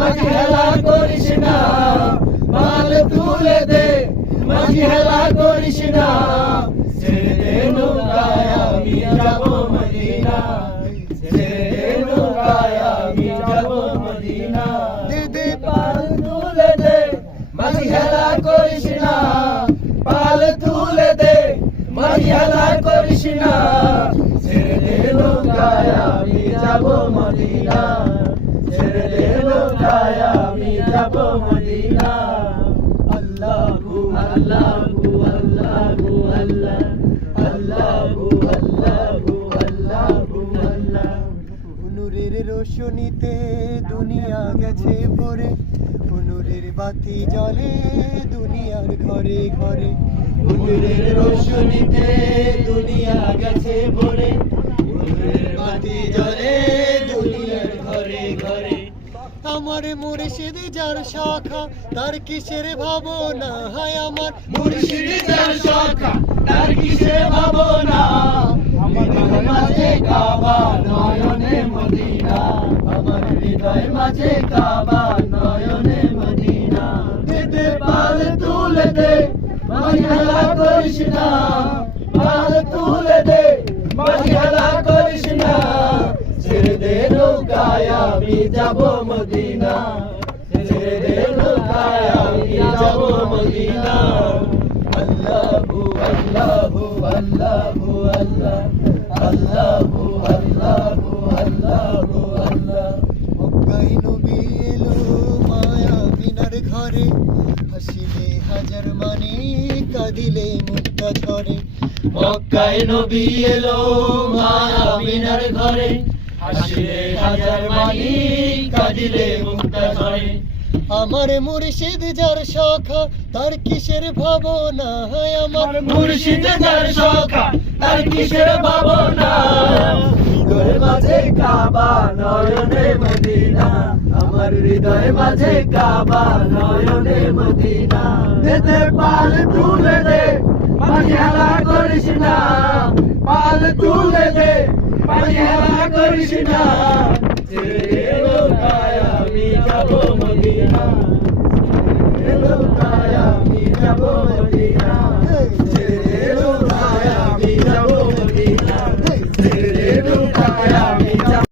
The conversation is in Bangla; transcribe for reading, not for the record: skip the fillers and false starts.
মাঝি হেলা করিস না, পাল তুলে দে, মাঝি হেলা করিস না, ছেড়ে দে নৌকায় আমি যাব মদিনা, ছেড়ে দে নৌকায় আমি যাব মদিনা। দে দে পাল তুলে দে, মাঝি হেলা করিস না, পাল তুলে দে, মাঝি হেলা করিস না, ছেড়ে দে নৌকায় আমি যাব মদিনা, ছেড়ে দে নৌকায় আমি যাব মদিনা। আল্লাহু আল্লাহু আল্লাহু আল্লাহ, আল্লাহু আল্লাহু আল্লাহু আল্লাহ। নূরের রোশনীতে দুনিয়া গেছে ভরে, নূরের বাতি জ্বলে দুনিয়ার ঘরে ঘরে। নূরের রোশনীতে দুনিয়া গেছে ভরে, নূরের বাতি জ্বলে দুনিয়ার ঘরে ঘরে। আমার মুর্শিদ যার শাখা তার কিসের ভাবনা, হায় আমার মুর্শিদ যার শাখা তার কিসের ভাবনা, আমার হৃদয় মাঝে কাবা নয়নে মদিনা, আমার হৃদয় মাঝে কাবা নয়নে মদিনা। দে দে পাল তুলে দে, মাঝি হেলা করিস না, পাল তুলে দে, মাঝি হেলা করিস না, ছেড়ে দে নৌকায় আমি যাব মদিনা, ছেড়ে দে নৌকায় আমি যাব মদিনা। আল্লাহু আল্লাহু আল্লাহু আল্লাহ, আল্লাহু আল্লাহু আল্লাহু আল্লাহ। মক্কায় নবী এলো মায়া মিনার ঘরে, হাসিলে হাজার মানি কাঁদিলে মুক্তা ঝরে। মক্কায় নবী এলো মায়া মিনার ঘরে, হাসিলে হাজার মানি কাঁদিলে মুক্তা ঝরে। আমার মুর্শিদ যার শাখা তার কিসের ভাবনা, হায় আমার মুর্শিদ যার শাখা তার কিসের ভাবনা, হৃদয় মাঝে কাবা নয়নে মদিনা, আমার হৃদয় মাঝে কাবা নয়নে মদিনা। দে দে পাল তুলে দে, মাঝি হেলা করিস না, পাল তুলে দে, মাঝি হেলা করিস না, ছেড়ে দে নৌকায় আমি যাব মদিনা, ছেড়ে দে নৌকায় আমি যাব মদিনা।